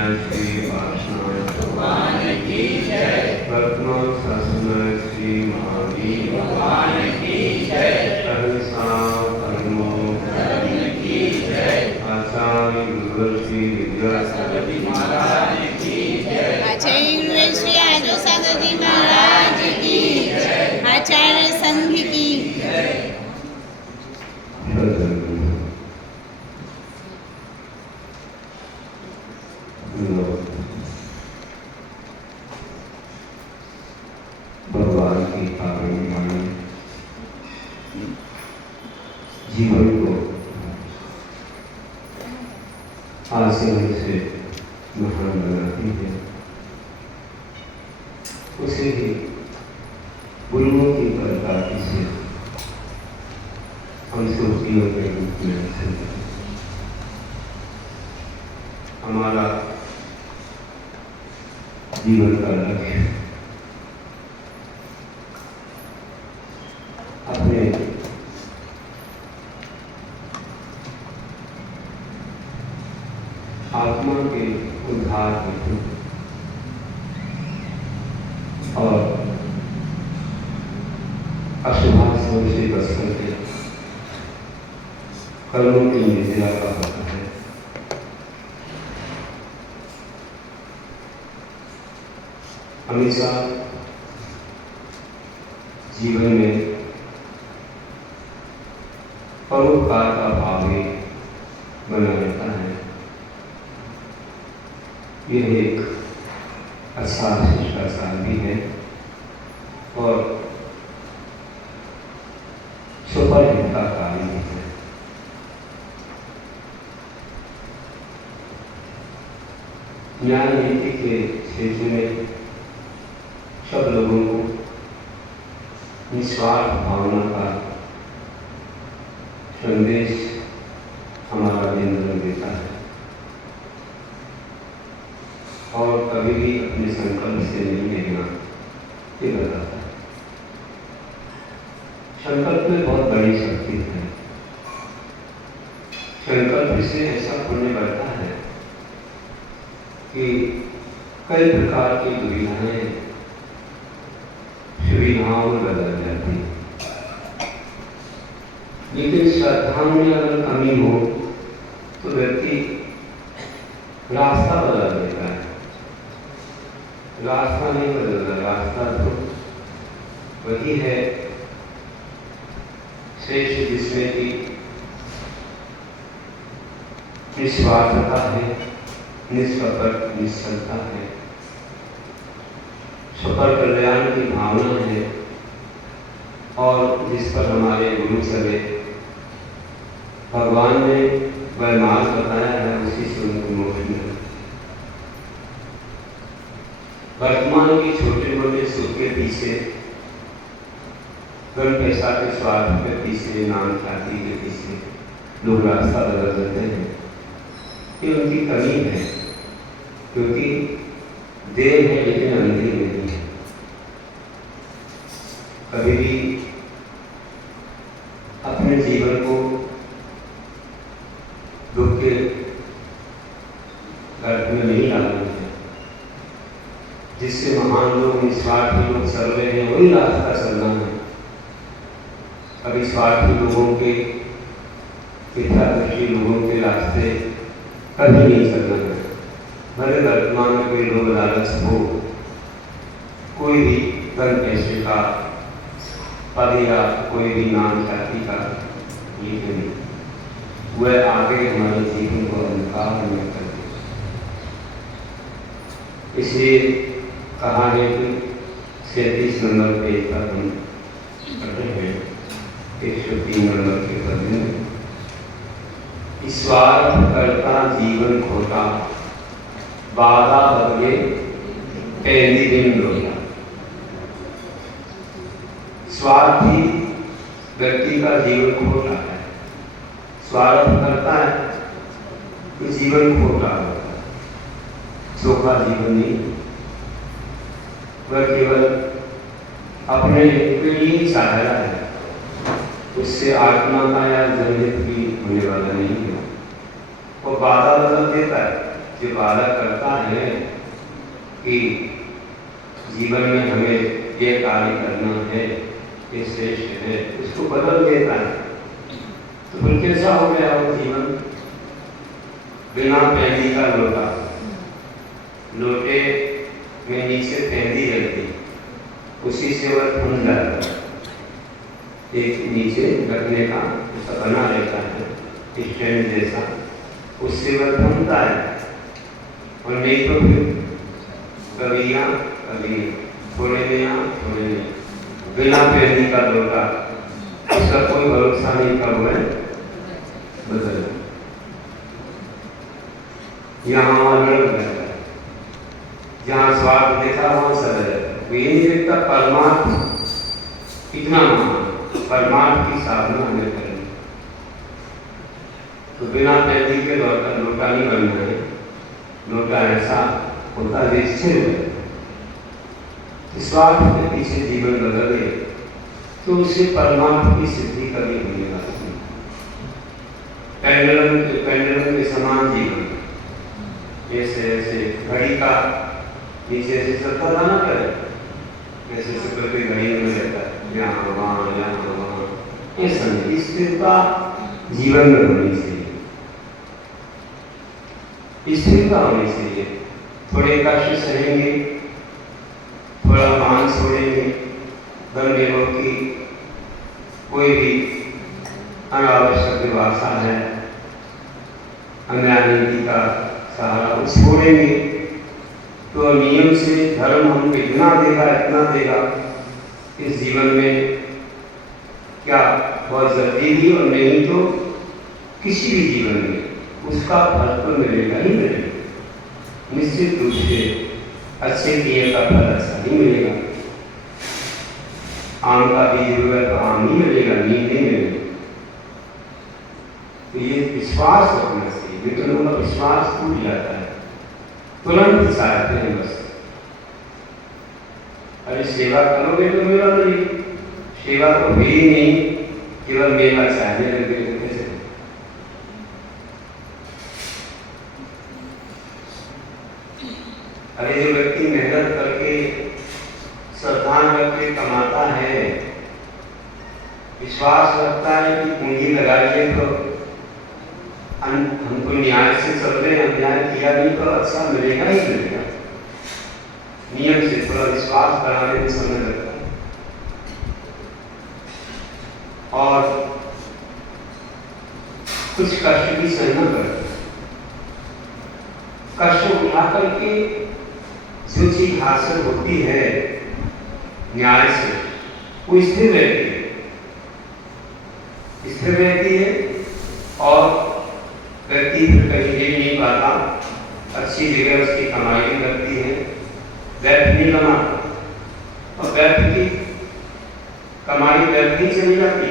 श्री भगवान की जय। वर्तमान शासन श्री महावीर भगवान की जय। अहिंसा धर्मो धर्म की जय। आचार्य गुरु श्री विद्यासागर महाराज की जय। आचार्य गुरु श्री आदर्शागर जी महाराज की जय। आचार्य संघ की जय। भगवान की पावन जीवन को आशीर्वाद से महान बनाती है, उसे ही गुरुओं की प्रकृति से हम सूफियों के रूप में चलते हैं। हमारा जीवन का लक्ष्य अपने आत्मा के उद्धार हेतु और अशुभाशयों से बच करके कर्मों की विद्या का होता है। हमेशा जीवन में परोपकार का भाव ही बना रहता है। यह एक अच्छा शिष्टाचार भी है और सुपरहिता कार्य भी है। न्याय नीति के क्षेत्र में सब लोगों को निस्वार्थ भावना का संदेश हमारा केंद्र देता है और कभी भी अपने संकल्प से नहीं लेना ये बताता है। संकल्प में बहुत बड़ी शक्ति है। संकल्प से ऐसा पुण्य बढ़ता है कि कई प्रकार की दुविधाएं सुविधाओं में बदल जाती है। लेकिन श्रद्धा में अगर कमी हो तो व्यक्ति रास्ता बदल देता है। रास्ता नहीं बदलता, रास्ता तो वही है श्रेष्ठ जिसमें कि निस्वार्थता है, निष्कपट निश्चलता है, सुपर कल्याण की भावना है और जिस पर हमारे गुरु चले भगवान ने वह मार्ग बताया है, उसी से उनको मोक्ष मिला। वर्तमान की छोटे मोटे सुख के पीछे, धन पैसा के स्वार्थ के पीछे, नाम ख्याति के पीछे लोग रास्ता बदल देते हैं। ये उनकी कमी है, क्योंकि देह है लेकिन अंधी नहीं है। कभी भी अपने जीवन को दुख के गर्भ में नहीं डालना है। जिससे महान लोग निस्वार्थी लोग चल रहे हैं वही रास्ता चलना है। कभी स्वार्थी लोगों के, पितादृष्टि लोगों के रास्ते कभी नहीं चलना है। भले वर्तमान में कोई लोग लालच हो, कोई भी धन पैसे का, पद या कोई भी नाम ख्याति का, ये नहीं, वह आगे हमारे जीवन को अंधकार में कर दे। इसलिए कहा है कि 37 नंबर पेज पर हम पढ़ रहे हैं, 103 नंबर के पद में, स्वार्थ करता जीवन खोटा, बाधा बदले पहली दिन रोया। स्वार्थी व्यक्ति का जीवन खोटा है। स्वार्थ करता है तो जीवन खोटा होता है, चोखा जीवन नहीं। वह केवल अपने के लिए ही चाहता है, उससे आत्मा का या जनहित भी होने वाला नहीं है। वो बाधा बदल देता है, जो वादा करता है कि जीवन में हमें ये कार्य करना है, ये श्रेष्ठ है, उसको बदल देता है। तो फिर कैसा हो गया वो जीवन? बिना पैंदी का लोटा, लोटे में नीचे पैंदी रहती, उसी से वह थम जाता है। एक नीचे रखने का ऐसा बना रहता है स्टैंड जैसा, उससे वह थमता है। और नहीं तो फिर कभी यहाँ कभी थोड़े में यहाँ थोड़े में, बिना पैंदी का लोटा, उसका कोई भरोसा नहीं कब है बदल, यहाँ लड़ जाता है। जहाँ स्वार्थ देखा वहाँ सदर, ये नहीं देखता परमात्मा कितना महान, परमात्मा की साधना हमें करनी। तो बिना पैंदी के लोटा नहीं बनना है। लोटा ऐसा होता है स्थिर है, स्वार्थ के पीछे जीवन बदले तो उसे परमात्मा की सिद्धि कभी होने वाली नहीं। पेंडुलम के समान जीवन, ऐसे ऐसे घड़ी का नीचे ऐसे चलता था ना करे, ऐसे ऐसे करके घड़ी में रहता है, यहाँ वहाँ ऐसा नहीं। स्थिरता जीवन में होनी चाहिए, स्थिरता होनी चाहिए। थोड़े कष्ट सहेंगे, थोड़ा मान छोड़ेंगे, धन देवों की कोई भी अनावश्यक विवासा है, अन्याय नीति का सहारा छोड़ेंगे, तो नियम से धर्म हमको इतना देगा इस जीवन में क्या बहुत जरूरी भी, और नहीं तो किसी भी जीवन में उसका फल तो मिलेगा ही मिलेगा। निश्चित रूप से अच्छे किए का फल अच्छा नहीं मिलेगा। आम का बीज होगा तो आम नहीं मिलेगा, नींद नहीं मिलेगा। तो ये विश्वास रखना चाहिए, नहीं तो लोगों का विश्वास टूट जाता है, तुरंत चाहते हैं बस, अरे सेवा करोगे तो मेरा नहीं, सेवा तो हुई नहीं, केवल मेरा चाहने लगे। अरे जो व्यक्ति मेहनत करके श्रद्धा रख के कमाता है, विश्वास रखता है कि पूंजी लगाइए तो हमको न्याय से चल रहे हैं, अन्याय किया नहीं तो अच्छा मिलेगा ही मिलेगा, नियम से थोड़ा विश्वास कराने में समय लगता है। और कुछ कष्ट भी सहना पड़ता है, कष्ट उठा करके जो चीज हासिल होती है न्याय से, वो स्थिर रहती है और व्यक्ति फिर कहीं ले नहीं पाता, अच्छी जगह उसकी कमाई भी लगती है, व्यर्थ नहीं कमाता, और व्यर्थ की कमाई व्यर्थ ही चली जाती।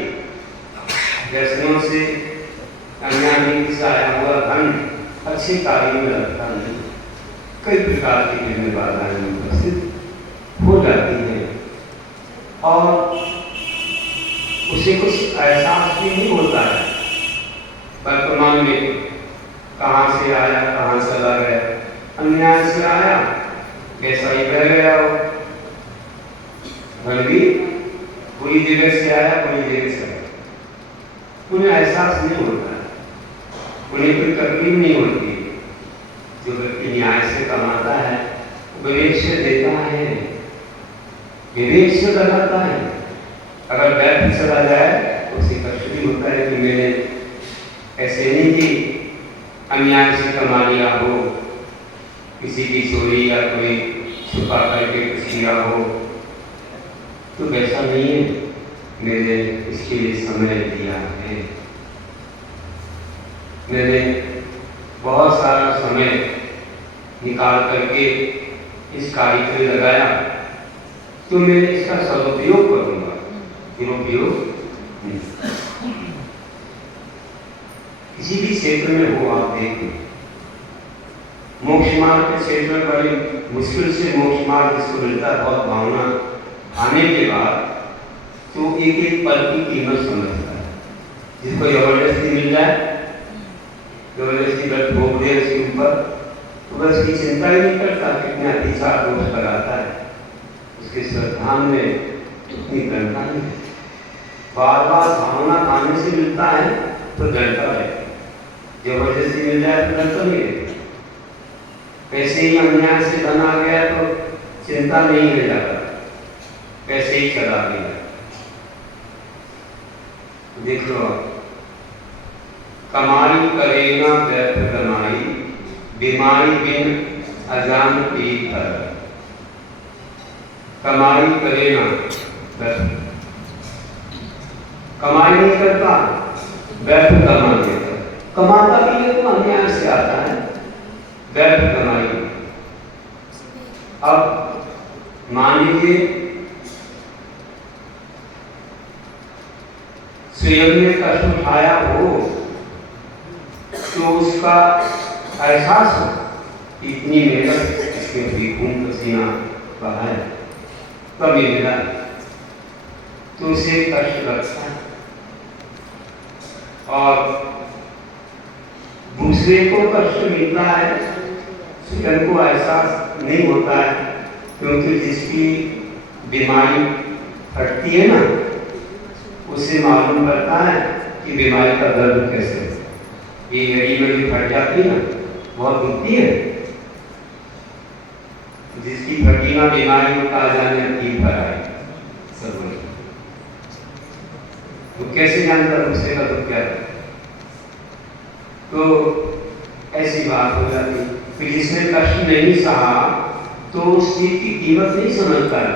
व्यसनों से अन्याय से आया हुआ धन अच्छे कार्य में लगता नहीं, कई प्रकार की विघ्न बाधाएं उपस्थित हो जाती हैं और उसे कुछ एहसास भी नहीं होता है वर्तमान में, कहाँ से आया कहाँ चला गया, अन्याय से आया कैसा ही बह गया हो, धन भी पूरी जगह से आया पूरी जगह से आया, उन्हें एहसास नहीं होता है, उन्हें कोई तकलीफ नहीं होती। जो व्यक्ति न्याय से कमाता है विवेक से देता है, विवेक से लगाता है। अगर व्यर्थ चला जाए तो उसे कष्ट भी होता है कि मैंने ऐसे नहीं कि अन्याय से कमा लिया हो, किसी की चोरी या कोई छुपा करके कुछ किया हो, तो वैसा नहीं है, मैंने इसके लिए समय दिया है, मैंने बहुत सारा समय निकाल करके इस कार्य में लगाया, तो मैं इसका सदुपयोग करूंगा, दुरुपयोग नहीं। किसी भी क्षेत्र में हो आप देखें, मोक्ष मार्ग के क्षेत्र में बड़ी मुश्किल से मोक्ष मार्ग जिसको मिलता है, बहुत भावना आने के बाद तो एक एक पल की कीमत समझता है। जिसको जबरदस्ती मिल जाए, जबरदस्ती बस भोग दे उसके ऊपर, तो बस की चिंता ही नहीं करता, कितने अतिचार दोष लगाता है, उसके श्रद्धा में इतनी गणता नहीं है। बार बार भावना खाने से मिलता है तो डरता है, जबरदस्ती मिल जाए तो डर तो नहीं है। कैसे ही अन्याय से धन आ गया तो चिंता नहीं है ज्यादा, कैसे ही चला गया। देख लो, कमाई करेगा व्यर्थ कमाई, बीमारी बिन अजान पीर पर। कमाई करेगा व्यर्थ, कमाई नहीं करता, व्यर्थ कमा देता। कमाता भी है तो अन्याय से आता है, व्यर्थ कमाई। अब मान लीजिए स्वयं ने कष्ट उठाया हो तो उसका एहसास हो, इतनी मेहनत इसके भी खून पसीना बहा है, तब ये मिला, तो उसे कष्ट लगता है। और दूसरे को कष्ट मिलता है, स्वयं को एहसास नहीं होता है, क्योंकि जिसकी बीमारी हटती है ना, उसे मालूम पड़ता है कि बीमारी का दर्द कैसे है। ये एड़ी में फट जाती है ना, बहुत दुखती है। जिसकी फटी ना बीमारी का जाने की भराई सब, तो कैसे जानता दूसरे का दुख क्या है। तो ऐसी बात हो जाती, फिर जिसने कष्ट नहीं सहा तो उस चीज की कीमत नहीं समझता है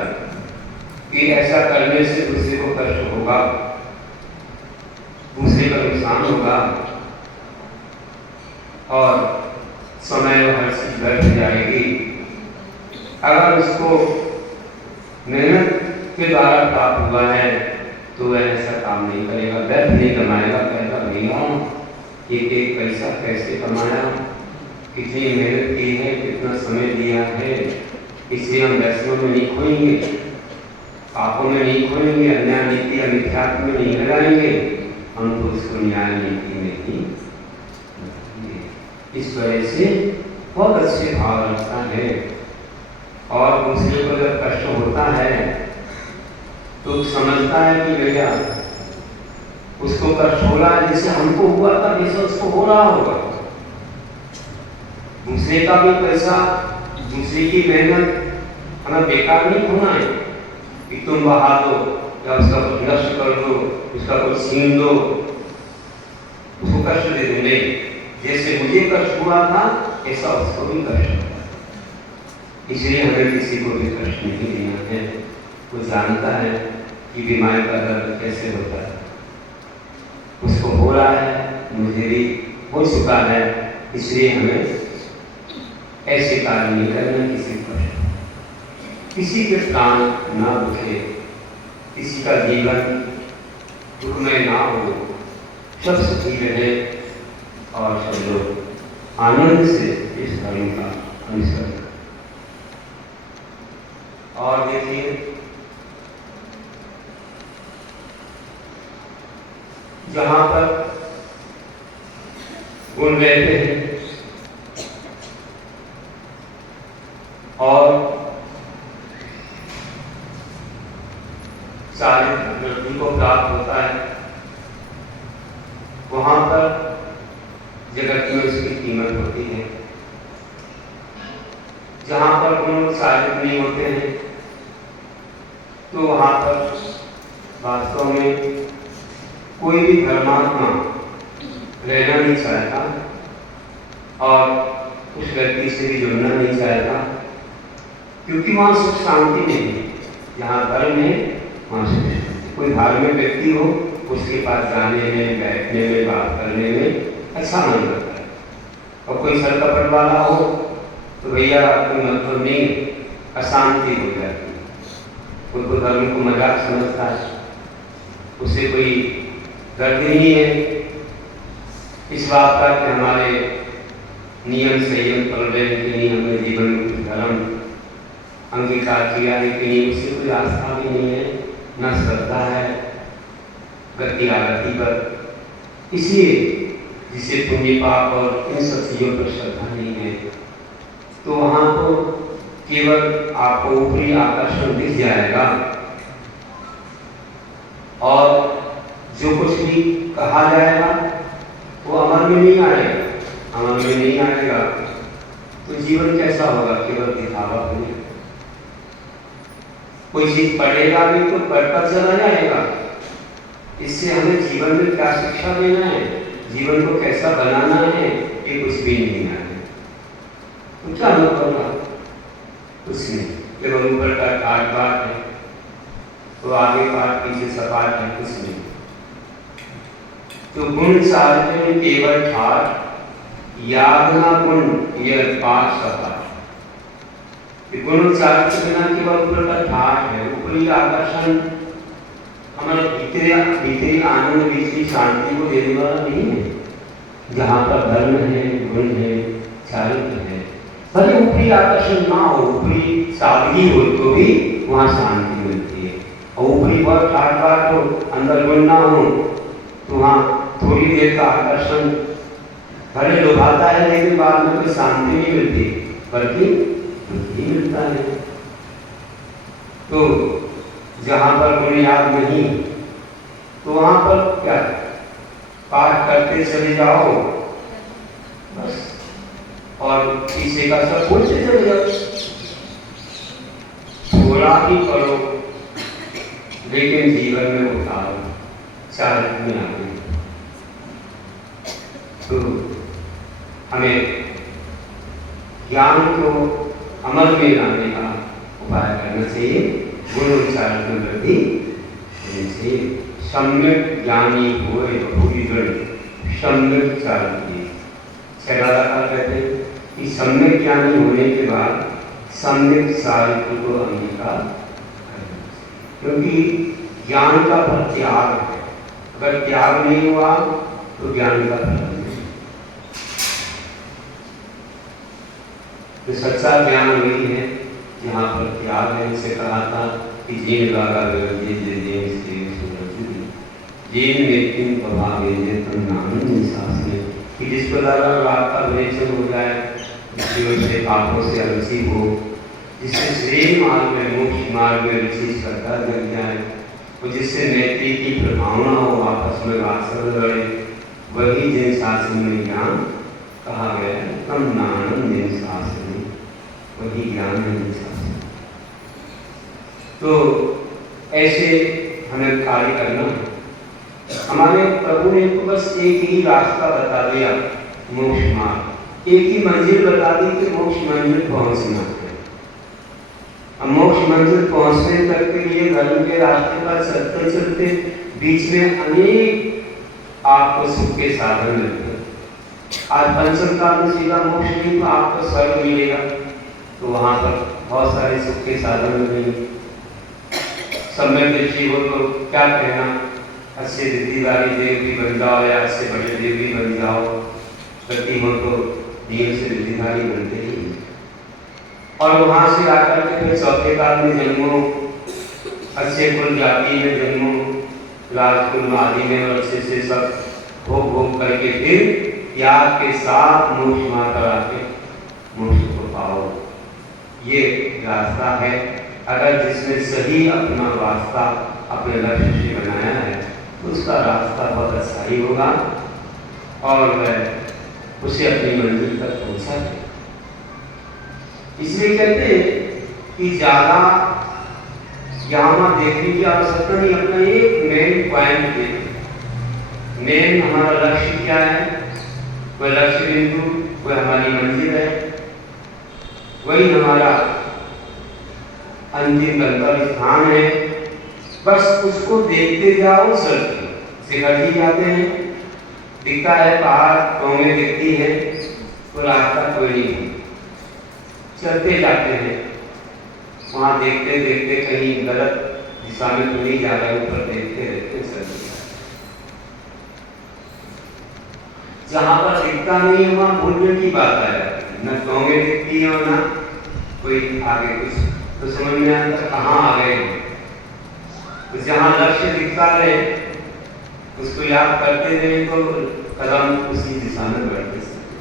कि ऐसा करने से दूसरे को कष्ट होगा, दूसरे का नुकसान होगा और समय हर चीज घट जाएगी। अगर उसको मेहनत के द्वारा प्राप्त हुआ है तो वह ऐसा काम नहीं करेगा, व्यर्थ नहीं कमाएगा, कहता भैया एक एक पैसा कैसे कमाया, कितनी मेहनत की है, कितना समय दिया है, इसे हम व्यसनों में नहीं खोएंगे, पापों में नहीं खोएंगे, अन्याय नीति या मिथ्यात्व में नहीं लगाएंगे, हम तो उसको न्याय नीति में ही। इस वजह से बहुत अच्छे भाव रखता है। और दूसरे को जब कष्ट होता है तो समझता है कि भैया उसको कष्ट हो रहा है, जैसे हमको हुआ था जैसे उसको हो रहा होगा। दूसरे का भी पैसा, दूसरे की मेहनत हमें बेकार नहीं होना है कि तुम बहा दो या उसका कुछ नष्ट कर दो, उसका कुछ छीन दो, उसको कष्ट दे दो। नहीं, जैसे मुझे कष्ट हुआ था ऐसा उसको भी कष्ट हुआ। इसलिए हमें किसी को भी कष्ट नहीं देना है। वो जानता है कि बीमारी का दर्द कैसे होता है, उसको हो रहा है, मुझे भी हो चुका है, इसलिए हमें ऐसे कार्य नहीं करना, किसी कष्ट, किसी के प्राण ना दुखे, किसी का जीवन दुखमय ना हो, सब सुखी रहे और सब लोग आनंद से इस धर्म का अनुसरण। और देखिए, जहां पर गुण रहते हैं और सारी प्रकृति को प्राप्त होता है, वहां पर जगत में उसकी कीमत होती है। जहां पर गुण साबित नहीं होते हैं तो वहां पर वास्तव में कोई भी धर्मात्मा रहना नहीं चाहता और उस व्यक्ति से भी जुड़ना नहीं चाहता, क्योंकि वहां सुख शांति नहीं है। जहाँ धर्म है वहाँ सुख शांति। कोई धार्मिक व्यक्ति हो, उसके पास जाने में, बैठने में, बात करने में अच्छा मन लगता है। और कोई सरकपट वाला हो तो भैया कोई मतलब नहीं, अशांति हो जाती है। कोई धर्म को मजाक समझता है, उसे कोई दर्द नहीं है इस बात का कि हमारे नियम संयम प्रलय के लिए हमने जीवन में धर्म अंगीकार किया है कि नहीं, उसे कोई आस्था भी नहीं है, न श्रद्धा है गति आगति पर। इसलिए जिसे पुण्य पाप और इन सब चीजों पर श्रद्धा नहीं है केवल आपको ऊपरी आकर्षण दिख जाएगा और जो कुछ भी कहा जाएगा वो अमल में नहीं आएगा। अमल में नहीं आएगा तो जीवन कैसा होगा? केवल दिखावा होगा। कोई चीज पढ़ेगा भी तो पढ़कर चला जाएगा। इससे हमें जीवन में क्या शिक्षा देना है, जीवन को कैसा बनाना है, ये कुछ भी नहीं आया। तो क्या होगा? कुछ नहीं, केवल ऊपर का काट बात है, तो आगे पाठ पीछे सपाट है, कुछ नहीं। तो गुण साधने में केवल ठाट, याद ना गुण यह पाठ सपाट। गुण उच्चारण के बिना केवल ऊपर का ठाट है, ऊपरी आकर्षण हमारे भीतरी आनंद भीतरी शांति को देने वाला नहीं है। जहाँ पर धर्म है, गुण है, चारित्र है, भले ऊपरी आकर्षण ना हो, ऊपरी सादगी हो तो भी वहाँ शांति मिलती है। और ऊपरी बहुत ठाट बाट हो, अंदर गुण ना हो तो वहाँ थोड़ी देर का आकर्षण भले लुभाता है, लेकिन बाद में कोई शांति नहीं मिलती, बल्कि दुखी मिलता है। तो जहाँ पर गुण याद नहीं तो वहाँ पर क्या, पाठ करते चले जाओ बस, और पीछे का सब बोलते चले जाओ। थोड़ा ही करो लेकिन जीवन में उतारो, चारित्र में आगे। तो हमें ज्ञान को अमल में लाने का उपाय करना चाहिए। गुण उच्चारण में वृद्धि होनी चाहिए। सम्यक ज्ञानी होए बहुविगण सम्यक चारित्र्य। छेदाकार कहते हैं कि सम्यक ज्ञानी होने के बाद सम्यक चारित्र को अंगीकार करना, क्योंकि ज्ञान का फल त्याग है। अगर त्याग नहीं हुआ तो ज्ञान का फल नहीं। तो सच्चा ज्ञान वही है यहाँ पर त्याग है। इसे कहा था कि जीन गागा गलती जे देव से सुरक्षित जीन व्यक्ति प्रभाव है तन नाम सांस में कि जिस प्रकार रात का विवेचन हो जाए, जीवन से पापों से अलसी हो, जिससे श्रेय मार्ग में मोक्ष मार्ग में रुचि श्रद्धा जग जाए, और जिससे मैत्री की प्रभावना हो, आपस में वात्सल्य लड़े, वही जिन शासन में ज्ञान कहा गया है। तम नानम जिन शासन वही ज्ञान है। तो ऐसे हमें कार्य करना है। हमारे प्रभु ने तो बस एक ही रास्ता बता दिया, मोक्ष मार्ग, एक ही मंजिल बता दी कि मोक्ष मंजिल पहुंचना है। अब मोक्ष मंजिल पहुंचने तक के लिए धर्म के रास्ते पर चलते चलते बीच में अनेक आपको सुख के साधन मिलते हैं। आज पंचम काल में सीधा मोक्ष नहीं तो आपको स्वर्ग मिलेगा, तो वहां पर बहुत सारे सुख के साधन मिलेंगे। समय दृष्टि हो तो क्या कहना, अच्छे रिद्धिदारी देव भी बन जाओ या अच्छे बड़े देव भी बन जाओ, गति हो तो देव से रिद्धिदारी बनते ही। और वहां से आकर के फिर चौथे काल में जन्मो, अच्छे कुल जाति में जन्मो, राजकुल आदि में अच्छे से सब भोग भोग करके फिर त्याग के साथ मोक्ष मार्ग आके मोक्ष को पाओ। ये रास्ता है। अगर जिसने सही अपना रास्ता अपने लक्ष्य से बनाया है तो उसका रास्ता बहुत अच्छा ही होगा और वह उसे अपनी मंजिल तक पहुंचा है। इसलिए कहते हैं कि ज्यादा यहाँ देखने की आवश्यकता नहीं, अपना एक मेन पॉइंट देखें। मेन हमारा लक्ष्य क्या है, वह लक्ष्य बिंदु, वह हमारी मंजिल है, वही हमारा अंतिम गंतव्य स्थान है। बस उसको देखते जाओ, चलते शिखर जी जाते हैं, दिखता है पहाड़, टोंगे दिखती है, तो रास्ता कोई नहीं, चलते जाते हैं। वहां देखते देखते कहीं गलत दिशा में तो नहीं जा रहे, ऊपर देखते देखते चलते जाते। जहां पर दिखता नहीं है वहां भूलने की बात आ जाती है, न टोंगे दिखती है और न कोई आगे कुछ, तो समझ में आता कहाँ आ गए। तो जहाँ लक्ष्य दिखता रहे उसको याद करते रहे तो कदम उसी दिशा में बढ़ते सकते।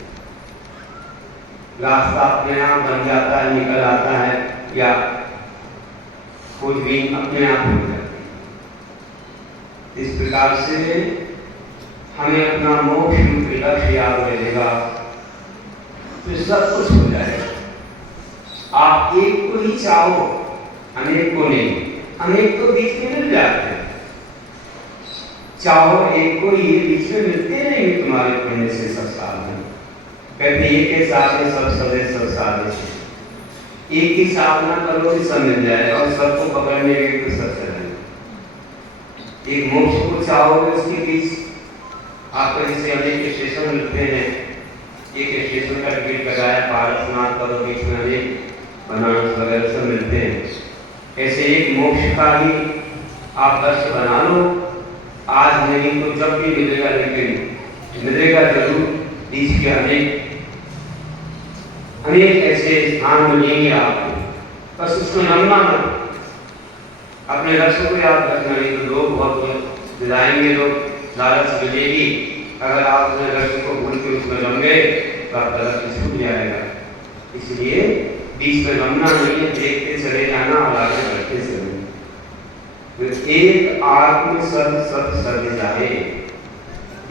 रास्ता अपने आप बन जाता है, निकल आता है, या खोजबीन अपने आप हो जाती है। इस प्रकार से हमें अपना मोक्ष रूपी लक्ष्य याद रहेगा तो सब कुछ हो जाएगा। आप एक को ही चाहो, अनेक को नहीं। अनेक तो बीच में मिल जाते हैं, चाहो एक को ही, बीच में मिलते नहीं तुम्हारे पुण्य से सब साधन। कहते एक के साथ सब सदे सब साधे, एक ही साधना करो कि सब मिल जाए, और सबको पकड़ने लगे तो सब चलेंगे। एक मोक्ष को चाहोगे, उसके बीच आपको जैसे अनेक स्टेशन मिलते हैं, एक स्टेशन का टिकट लगाया, पारसनाथ करो, बीच में अनेक बनारस वगैरह सब मिलते हैं। ऐसे एक मोक्ष का ही आप लक्ष्य बना लो। आज नहीं तो जब भी मिलेगा, लेकिन मिलेगा जरूर। बीच के अनेक ऐसे स्थान मिलेंगे आपको, बस उसको नमना मत, अपने लक्ष्य को याद रखना। नहीं तो लोग बहुत दिलाएंगे, लोग लालच मिलेगी। अगर आप अपने लक्ष्य को भूल के उसमें रम गए तो आपका लक्ष्य छूट जाएगा। इसलिए बीच में रमना नहीं है, देखते चले जाना और आगे बढ़ते चले। तो एक आत्म सत सत सर्व जाए,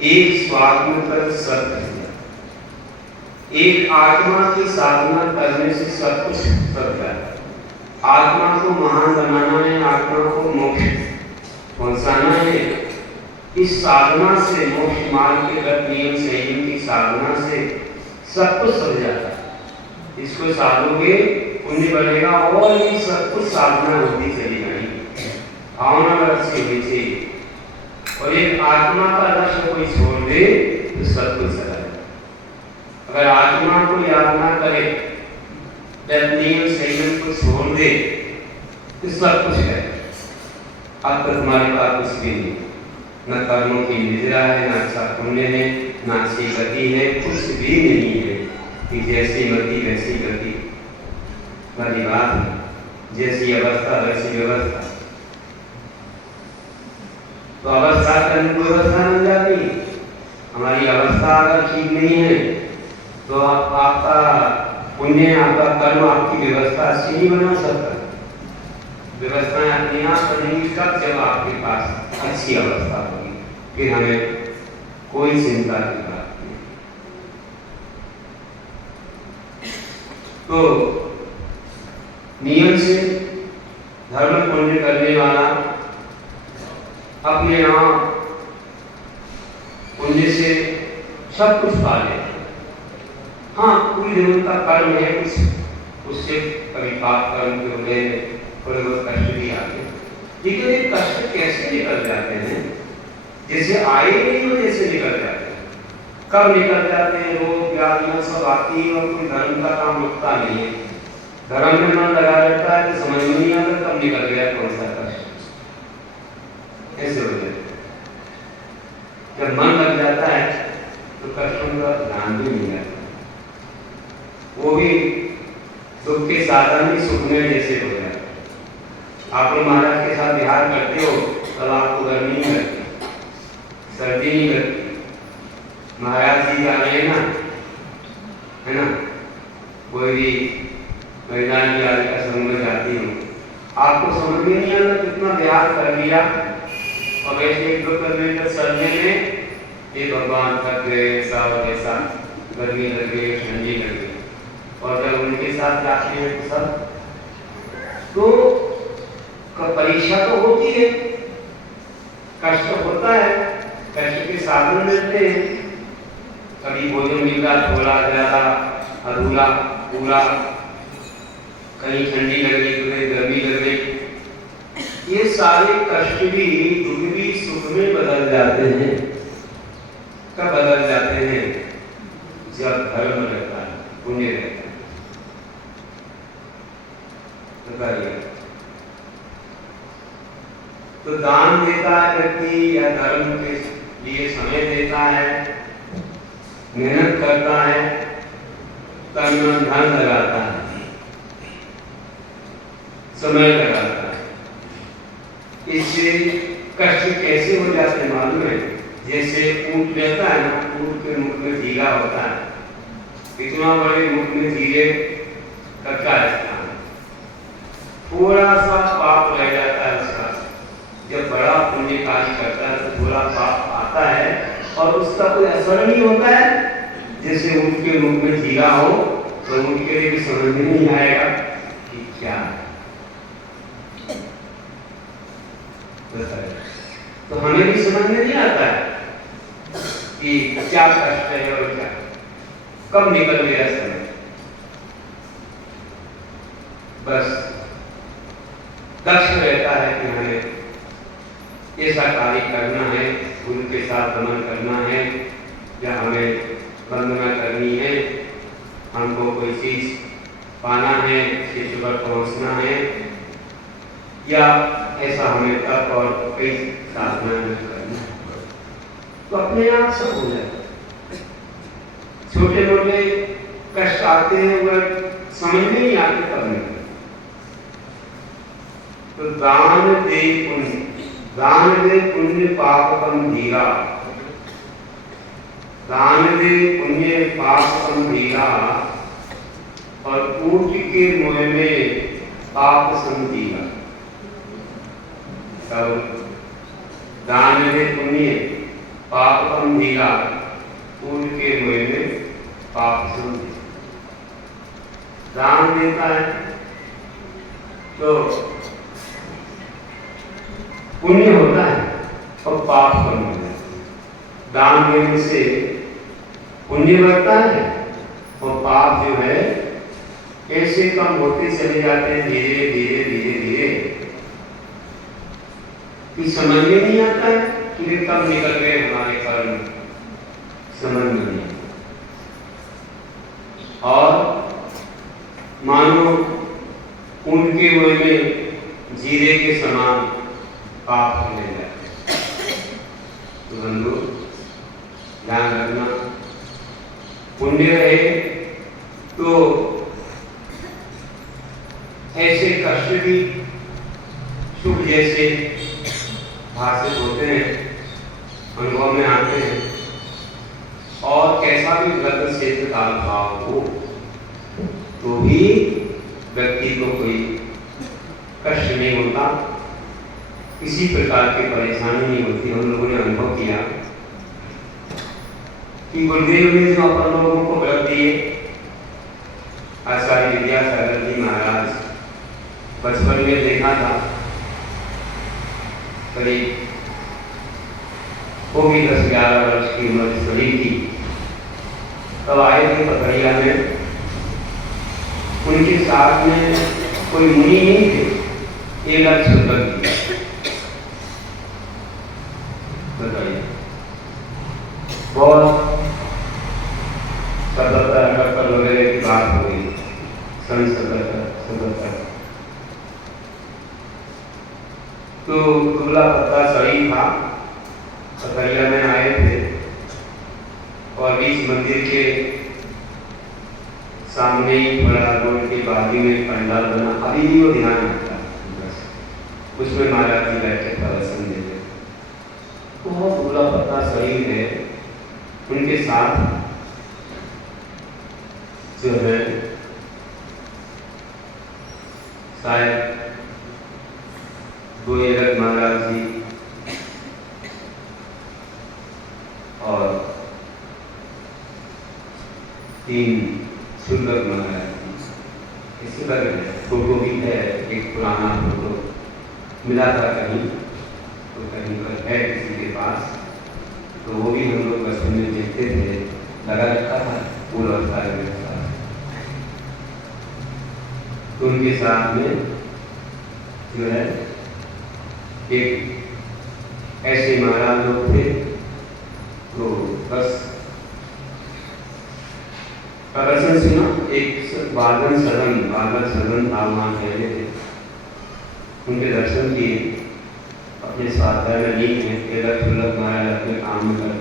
एक स्वात्म तत् सत। एक आत्मा की साधना करने से सब कुछ सत जाता है। आत्मा को महान बनाना है, आत्मा को मोक्ष पहुंचाना है। इस साधना से, मोक्ष मार्ग के व्रत नियम संयम की साधना से सब कुछ सज जाता है। इसको साधोगे पुण्य बढ़ेगा, और भी सब कुछ साधना होती चली जाएगी। भावना लक्ष्य होनी चाहिए, और एक आत्मा का लक्ष्य कोई छोड़ दे तो सब कुछ चला जाए। अगर आत्मा को याद ना करे, नियम संयम को छोड़ दे तो सब कुछ है। अब तक तुम्हारे पास कुछ भी नहीं, न कर्मों की निद्रा है, न अच्छा पुण्य है, न अच्छी गति है, कुछ भी नहीं है कि जैसी मति वैसी गति वाली बात है। जैसी अवस्था वैसी व्यवस्था, तो अवस्था करने की व्यवस्था बन जाती। हमारी अवस्था अगर ठीक नहीं है तो आपका पुण्य, आपका कर्म, आपकी व्यवस्था अच्छी नहीं बना सकता। व्यवस्थाएं अपने आप बनेंगी तब जब आपके पास अच्छी अवस्था होगी, फिर हमें कोई चिंता की बात नहीं। तो नियम से धर्म पुण्य करने वाला अपने आप पुण्य से सब कुछ पा ले। हाँ, कोई जरूरत का कर्म है, कुछ उससे कभी पाप कर्म के होने थोड़े बहुत कष्ट भी आते, लेकिन ये कष्ट कैसे निकल जाते हैं? जैसे आए नहीं हो जैसे निकल जाते हैं। कब निकल जाते हैं? रोग व्याधियां सब आती है और कोई धर्म का काम रुकता नहीं है। धर्म में मन लगा रहता है तो समझ में नहीं आता कब निकल गया कौन सा कष्ट। ऐसे हो जाता है। जब मन लग जाता है तो कष्टों का ध्यान भी नहीं आता, वो भी दुख के साधन ही सुख में जैसे हो जाता है। आप लोग महाराज के साथ विहार करते हो तब आपको गर्मी नहीं लगती, सर्दी नहीं लगती। महाराज जी जा रहे हैं ना, है ना, कोई भी मैदान की आदि का संग में जाती हूँ, आपको समझ में नहीं आता कितना विहार कर लिया, और वैसे एक दो किलोमीटर चलने में ये भगवान थक गए, ऐसा और ऐसा, गर्मी लग गई, ठंडी लग गई। और जब उनके साथ जाते हैं तो सब तो परीक्षा तो होती है, कष्ट होता है, कष्ट के साधन मिलते हैं। कभी भोजन मिल रहा थोड़ा ज्यादा, अधूरा पूरा, कहीं ठंडी लग गई, कहीं गर्मी लग गई। ये सारे कष्ट भी, दुख भी सुख में बदल जाते हैं। कब बदल जाते हैं? जब धर्म रहता है, पुण्य रहता है। तो दान देता है व्यक्ति या धर्म के लिए समय देता है, मेहनत करता है, तन मन धन लगाता है, समय लगाता है। इससे कष्ट कैसे हो जाते मालूम है? जैसे ऊंट रहता है ना, ऊंट के मुख में जीरा होता है, इतना बड़े मुख में जीरे का क्या स्थान? थोड़ा सा पाप रह जाता है उसका। जब बड़ा पुण्य कार्य करता है तो थोड़ा पाप आता है और उसका कोई असर नहीं होता है। जैसे ऊँट के मुख में जीरा हो तो ऊँट के लिए भी समझ में नहीं आएगा कि क्या है। तो हमें भी समझ में नहीं आता है कि क्या कष्ट है और क्या कब निकल गया समय। बस दक्ष रहता है कि हमें ऐसा कार्य करना है, गुरु के साथ गमन करना है, या हमें वंदना करनी है, हमको कोई चीज पाना है, शिष्य पर पहुंचना है, या ऐसा हमें तप और कई साधना करना है, तो अपने आप सब हो जाए। छोटे मोटे कष्ट आते हैं वह समझ में नहीं आते कब नहीं। तो दान दे पुण्य पाप कम धीरा, दान दे पुण्य पाप कम धीरा, और ऊँट के मुँह में पाप संधीरा। दान दे पुण्य पाप कम धीरा, ऊँट के मुँह में पाप संधीरा। दान देता है तो पुण्य होता है और पाप कम हो जाता है। दान देने से पुण्य बढ़ता है और पाप जो है ऐसे कम होते चले जाते हैं धीरे धीरे धीरे धीरे कि समझ में नहीं आता है कि वे कब निकल गए हमारे कर्म, समझ में नहीं। और मानो उनके मुँह में जीरे के समान पाप ले जाते। तो बंधु ध्यान रखना, पुण्य रहे तो ऐसे कष्ट भी सुख जैसे भाषित होते हैं, अनुभव में आते हैं। और कैसा भी गलत क्षेत्र का भाव हो तो भी व्यक्ति को कोई कष्ट नहीं होता, किसी प्रकार की परेशानी नहीं होती। हम लोगों ने अनुभव किया कि गुरुदेव ने जो अपन लोगों को व्रत दिए, आचार्य विद्यासागर जी महाराज, बचपन में देखा था, करीब वो भी 10-11 वर्ष की उम्र शरीर की, तब आए थे पथरिया में। उनके साथ में कोई मुनि नहीं थे, एक लक्ष्य बताइए, बहुत सदर वगैरह की बात हो गई, सदर। तो दुबला पतला शरीर था, पथरिया में आए थे और बीच मंदिर के सामने ही बड़ा रोड के बाजू में पंडाल बना, अभी भी वो ध्यान रखता है, उसमें महाराज जी बैठे प्रदर्शन देते। बहुत दुबला पतला शरीर है, उनके साथ जो है शायद गोयरक महाराज जी और 3 सुंदर महाराज जी, इसी लग रहे हैं। फोटो भी है, एक पुराना फोटो मिला था कहीं, तो कहीं पर है किसी के पास, तो वो भी हम लोग बचपन में देखते थे, लगा रखा था फूल और सारे मेरे साथ। तो उनके साथ में जो है एक ऐसे महाराज लोग थे, तो बस प्रदर्शन सुना, एक बादल सदन भगवान कहते थे, उनके दर्शन किए, अपने स्वाध्याय में लीन है, तेलक थुलक महाराज अपने काम में कर,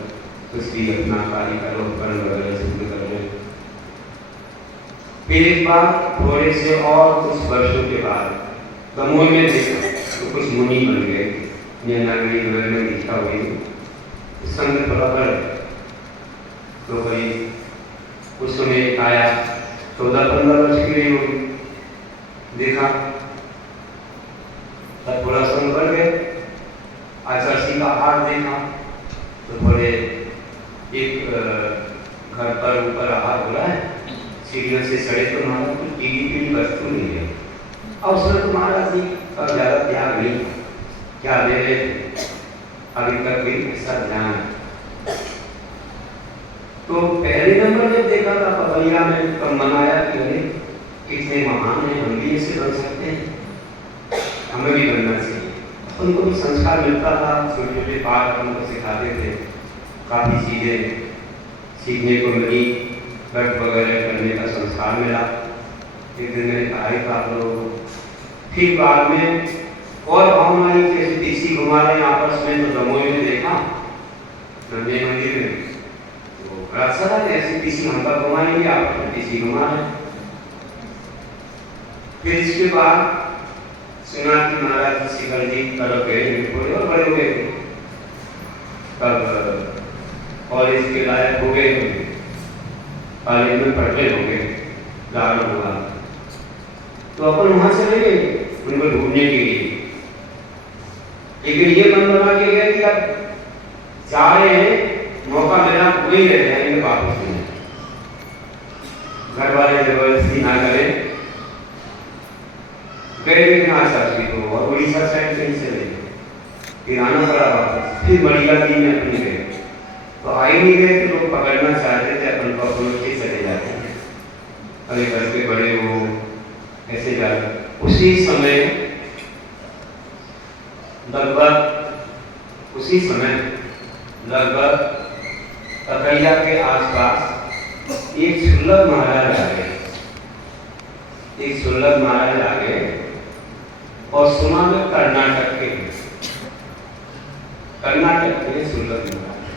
कुछ भी अपना कार्य करो, कर्ण वगैरह सिद्ध कर रहे। फिर एक बार थोड़े से और कुछ वर्षों के बाद दमोह में देखा तो कुछ मुनि बन गए, नगरी वगैरह में दीक्षा हुई, संग थोड़ा बढ़, तो करीब उस समय आया 14-15 वर्ष की रही होगी, देखा तब थोड़ा समय बढ़ गए। आचार्य का हाथ देखा तो थोड़े एक घर पर ऊपर हाथ हो रहा है, सीढ़ियों से सड़े तो महाराज कुछ पीली वस्तु नहीं है। और उसमें तो महाराज जी का ज्यादा त्याग नहीं, क्या दे रहे अभी तक भी ऐसा ध्यान। तो पहले नंबर जब देखा था पवैया में तब मनाया कि अरे कितने महान है, हम भी ऐसे बन सकते हैं, हमें भी बनना चाहिए। उनको भी संस्कार मिलता था, छोटे छोटे पाठ हमको सिखाते थे, काफ़ी चीज़ें सीखने को मिली, व्रत वगैरह करने का संस्कार मिला। एक दिन मैंने कहा था आप लोगों को, फिर बाद में और हमारी जैसे तीसी घुमा रहे हैं आपस में, तो दमोई में देखा नंदे मंदिर में, तो बड़ा अच्छा था ऐसे तीसी हमका घुमाएंगे, आपस में तीसी घुमा रहे। फिर इसके बाद सुना कि महाराज शिखर जी तरफ गए, थोड़े और बड़े हुए थे, तब कॉलेज के लायक हो गए, कॉलेज में पढ़ते हो गए, दारू हुआ, तो अपन वहां चले गए उनको ढूंढने के लिए। लेकिन ये मन बना के गए कि अब जा रहे हैं, मौका मिला वही रह जाएंगे, वापस नहीं। घर वाले जबरदस्ती ना करें, गए लेकिन आचार्य को और उड़ीसा साइड से ही चले, फिर आना पड़ा वापस। फिर मड़िया जी में अपने गए, तो आ ही नहीं गए, तो लोग पकड़ना चाहते थे, अपन को अप्रोच के चले जाते हैं, अरे घर के बड़े हो ऐसे जाते। उसी समय लगभग ककैया के आसपास एक सुलभ महाराज आ गए, और सुना में कर्नाटक के सुलभ महाराज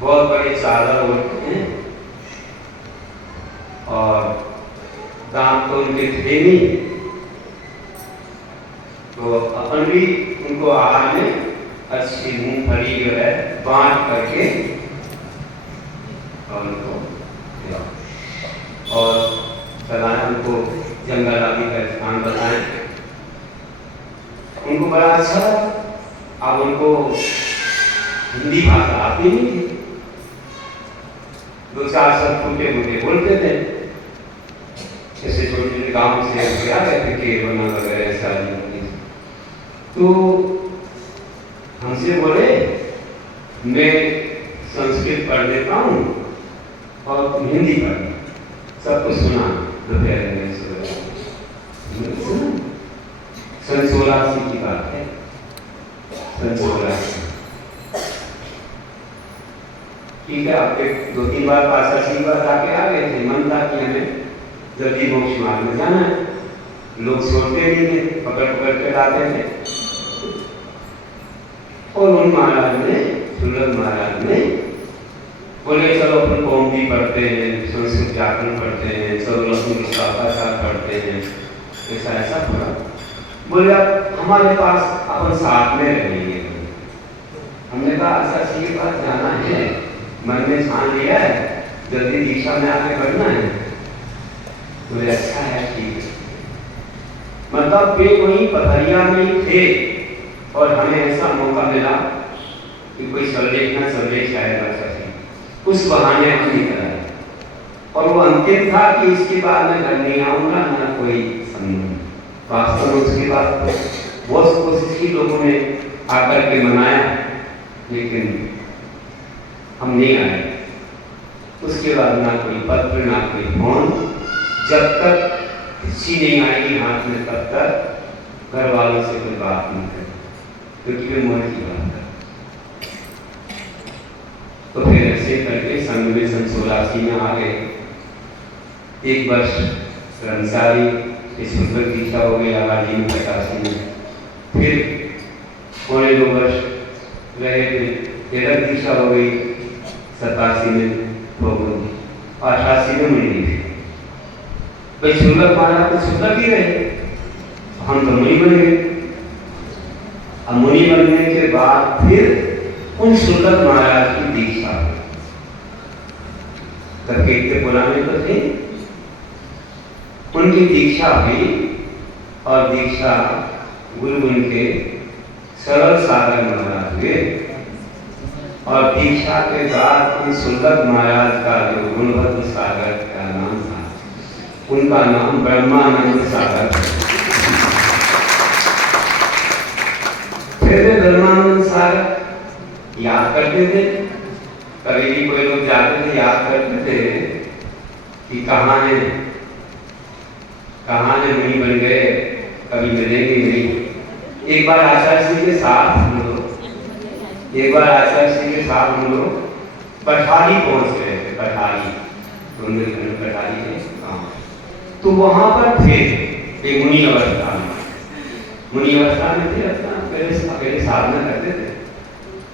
बहुत बड़े चादर होते हैं और दांत तो उनके थे नहीं, तो अपन भी उनको आहार में अच्छी मूंगफली जो है बांट करके और उनको और चलाएं, उनको जंगल आदि का स्थान बताएं। उनको बड़ा अच्छा लगा। अब उनको हिंदी भाषा आती नहीं थी, 2-4 शब्द टूटे-फूटे बोलते थे, जैसे छोटे-छोटे गांव से आ गए थे केरल वगैरह सारी। तो हमसे बोले मैं संस्कृत पढ़ देता हूँ और तुम हिंदी पढ़, सब कुछ सुना। दोपहर में सन 84 की बात है, सन 84। ठीक है, आपके 2-3 बार पासा सी बात आके आ गए थे, मन था कि हमें जल्दी मोक्ष मार्ग में जाना है। लोग छोड़ते नहीं थे, पकड़ के लाते थे। और उन महाराज ने, सुलभ महाराज ने बोले चलो अपन कौमुदी पढ़ते हैं, संस्कृत व्याकरण पढ़ते हैं, सब लघु शास्त्राचार पढ़ते हैं, ऐसा पढ़ा। बोले अब हमारे पास अपन साथ में रहेंगे। हमने कहा आचार्य के पास जाना है, मन में ठान लिया है, जल्दी दीक्षा में आगे बढ़ना है। बोले अच्छा है, ठीक है। मतलब वे वही पथरिया में ही थे और हमें ऐसा मौका मिला कि कोई संदेश आएगा चाहिए, उस बहाने हम निकल आए। और वो अंतिम था कि इसके बाद मैं घर नहीं आऊंगा, ना कोई संबंध। वास्तव में उसके बाद बहुत कोशिश की लोगों ने आकर के मनाया, लेकिन हम नहीं आए। उसके बाद ना कोई पत्र, ना कोई फोन, जब तक किसी नहीं आएगी हाथ में तब तक घर वालों से कोई बात नहीं करें, क्योंकि वे मन की बात है। तो फिर ऐसे करके संघ में सन 84 में आ गए। 1 वर्ष कर्मचारी ईश्वर दीक्षा हो गई आबादी में 85 में, फिर 2.5 वर्ष रहे थे, तेरह दीक्षा हो गई 87 में, 88 में मुनि थी। भाई सुलभ महाराज तो सुलभ ही रहे, हम तो मुनि बन गए। अब मुनि बनने के बाद फिर उन सुलभ महाराज की दीक्षा तब इतने पुराने तो थे। उनकी दीक्षा हुई और दीक्षा गुरु उनके सरल सागर महाराज हुए और दीक्षा के बाद उन सुंदर महाराज का जो गुणभद्र सागर का नाम था, उनका नाम ब्रह्मानंद सागर। फिर वे ब्रह्मानंद सागर याद करते थे। कभी भी कोई लोग जाते थे, याद करते थे कि कहाँ है मुनि बन गए, कभी मिलेंगे नहीं। एक बार आचार्य जी के साथ हम लोग पठारी पहुंच गए थे। पठारी पठारी है, तो वहां पर थे एक मुनि अवस्था में थे। पहले साधना करते थे,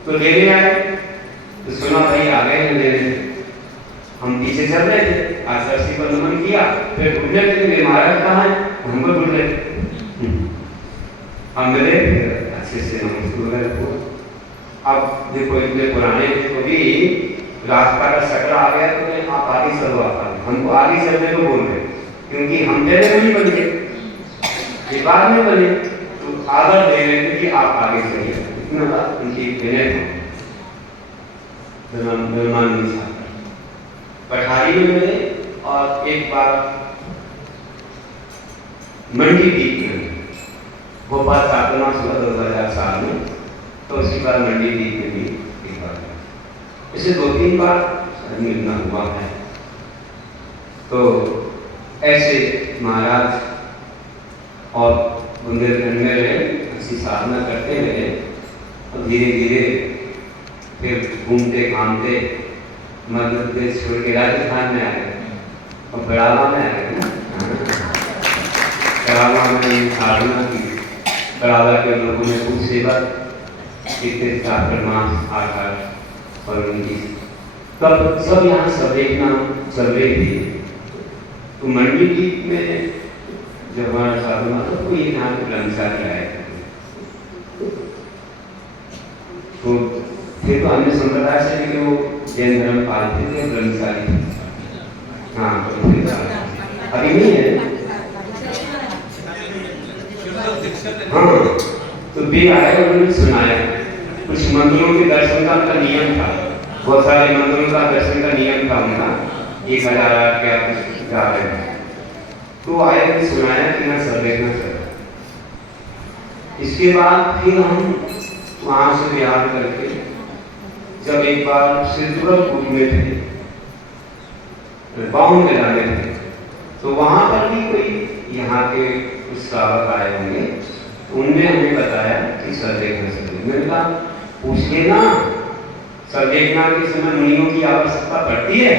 तो लेने आए तो सुना भाई आ गए हैं लेने। हम पीछे चल रहे थे, आचार्य जी को नमन किया, फिर ढूंढने लगे महाराज कहाँ है, हमको ढूंढ रहे। हम मिले, अच्छे से नमस्ते। अब देखो इतने पुराने तो भी रास्ता का सकरा आ गया तो आप आगे चलो, हमको आगे चलने को बोल रहे, क्योंकि हम पहले नहीं बन गए, ये बाद में बने, तो आदर दे रहे थे कि आप आगे चलिए। इतना बात उनकी विनय पठारी में मिले। और एक बार मंडी द्वीप में भोपाल स्थापना 2007 में, तो उसके बाद मंडी द्वीप में भी एक बार, इसे 2-3 बार मिलना हुआ है। तो ऐसे महाराज और बुंदेलखंड में रहे, अच्छी साधना करते रहे और धीरे धीरे फिर घूमते घामते मध्य प्रदेश छोड़ के राजस्थान में आ गए और बड़ावा में आ गए ना। बड़ावा में साधना की, बड़ावा के लोगों ने खूब सेवा कितने मास आकर और उनकी तब सब यहाँ सर्वे थे। तो मंडी द्वीप में जब हमारा साधना था तो ये यहाँ पे ब्रह्मचारी आए थे। तो थे तो अन्य संप्रदाय से, लेकिन वो जैन धर्म पालते थे, ब्रह्मचारी। हाँ, अभी नहीं है। हाँ, तो वे आए और उन्होंने सुनाया। कुछ मंदिरों के दर्शन का उनका नियम था, बहुत सारे मंदिरों का दर्शन का नियम था उनका, 1000 क्या कुछ जा रहे हैं। तो आए ने सुनाया कि ना सब देखना चाहिए। इसके बाद फिर हम वहां से बिहार करके जब एक बार सिद्धपुर में थे, बाउंड में जाने थे, तो वहां पर भी कोई यहाँ के कुछ श्रावक आए होंगे, तो उनने हमें बताया कि सर देखना चाहिए। मैंने कहा पूछ लेना, सर देखना के समय मुनियों की आवश्यकता पड़ती है,